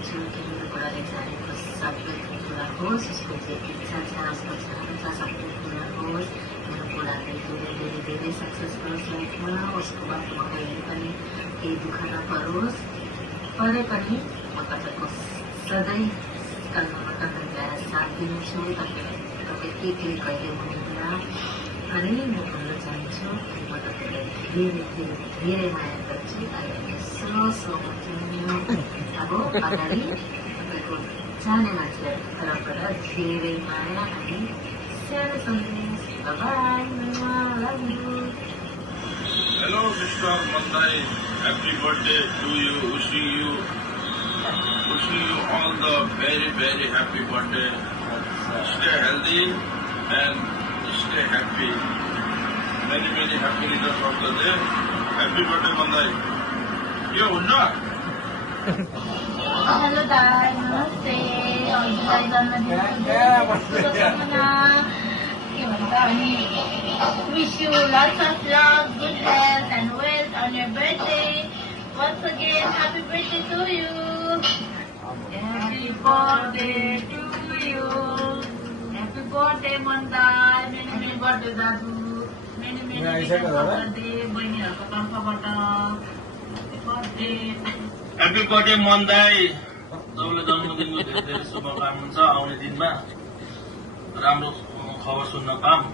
चाहन्छु कि मेरो बुढाले जानेको सबै कुरा होस्, उसको जे इच्छा छ, उसको चाहना छ सबै कुरा होस्। मेरो बुढाले धेरै धेरै धेरै सक्सेस गरोस् लाइफमा, उसको बाबुआमाले पनि केही दुःख नपरोस्। परे पनि म तपाईँको सधैँ कन्नमा कन्ना ल्याएर साथ दिन्छु। तपाईँ के कहिले हुनुहुन्न। अनि म भन्न चाहन्छु कि म तपाईँलाई धेरै धेरै धेरै माया गर्छु। सो अब अगाडि तपाईँको जाने मान्छेहरू तर्फबाट धेरै माया अनि सानो सन्देश। By, love you. Hello, Mr. Mandai. Happy birthday to you. Wishing you all the very, very happy birthday. Stay healthy and stay happy. Many, many happy returns of the day. Happy birthday, Mandai. Yo, Unna. Hello, Dad. Namaste. All wish you lots of love, good health, and wealth on your birthday. Once again, happy birthday to you. Happy birthday to you. Happy birthday, Mandai. Many, many birthday, Dadu. Many, many birthday. बहिनीहरूको तर्फबाट birthday. Happy birthday, Mandai. तपाईँलाई जन्मदिनको धेरै धेरै शुभकामना छ। आउने दिनमा राम्रो खबर सुन्न पाऊँ।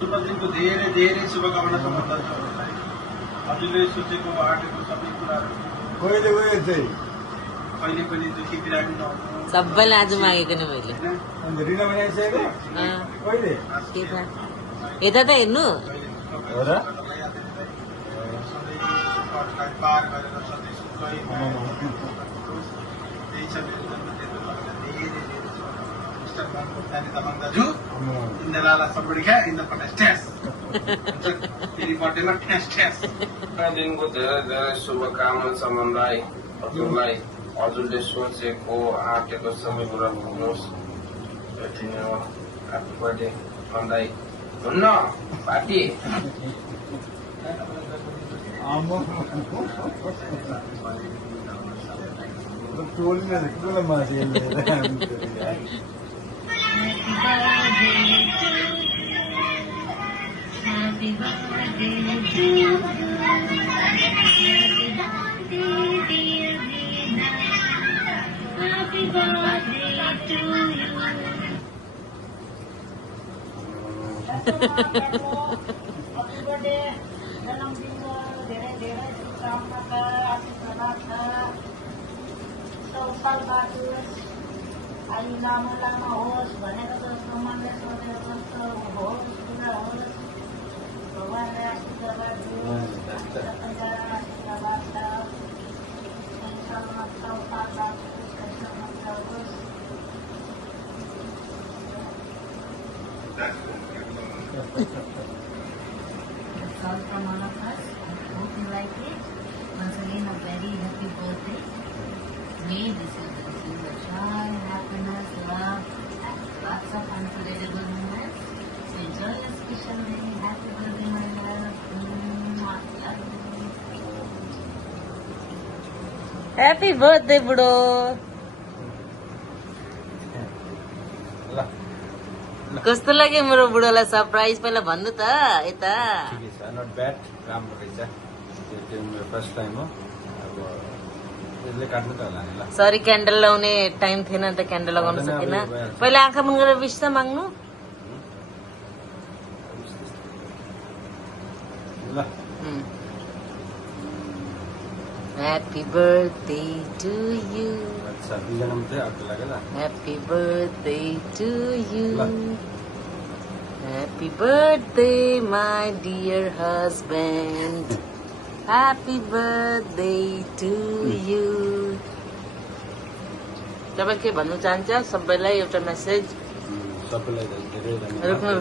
जन्मदिनको धेरै धेरै शुभकामना छ भन्दै हजुरले सोचेको आँटेको सबै कुराहरू कहिले गयो चाहिँ कहिले पनि दुखी बिरामी नहुनु। सबैलाई आज मागेको नि मैले। अन्त रिना पनि आइसकेको कहिले के थाहा, यता त हेर्नु। हो र सधैँ पार गरेर सधैँ सुखै त्यही छ मेरो जन्मदिनको तपाईँलाई धेरै धेरै शुभकामना। मिस्टर नानी तामाङ दाजु इन्दिरालाई सबैले क्या इन द ठ्यास फेरि बर्थडेमा ठ्यास ठ्यास। दिनको धेरै धेरै शुभकामना छ मनलाई। हजुरलाई हजुरले सोचेको आँटेको सबै कुरा भन्नुहोस्। यति नै हो। ह्याप्पी बर्थडे मनलाई। हुन्न पार्टी टोलीले कसलाई माथि Happy birthday to you. Happy birthday, dear Rina. Happy birthday to you. Happy birthday. जन्मदिनको धेरै धेरै शुभकामना छ, आशीर्वाद छ। सौसाल बाटोस्, अलि लामो लामो होस् भनेर जस्तो मनले सोचेर जस्तो होस् पुरा होस्। भगवानले आशीर्वाद दियोस्, सबैजना आशीर्वाद छ। सौसालमा सौसाल बाटोस्, सौसालमा जाओस्। That's all from all of us. I hope you like it. Once again, a very happy birthday. May this year brings you the joy, happiness, love, and lots of unforgettable moments. So enjoy your special day. Happy birthday, my love. Love you. Happy birthday, बुढो। कस्तो लाग्यो मेरो बुढोलाई surprise पहिला भन्नु त यता। ठिकै छ, नट ब्याड, राम्रो रहेछ। त्यो मेरो फर्स्ट टाइम हो। अब यसले काट्नु त होला नि ल। सरी क्यान्डल लगाउने टाइम थिएन त क्यान्डल लगाउन सकिन। पहिला आँखा बन्द गरेर विश त माग्नु। ल Happy birthday to you. अच्छा दुईजना मात्रै अर्को लाग्यो ल। Happy birthday to you. ल Happy birthday, my dear husband. Happy birthday to you. तपाईँ के भन्नु चाहन्छ सबैलाई एउटा मेसेज? सबैलाई धेरै धन्यवाद।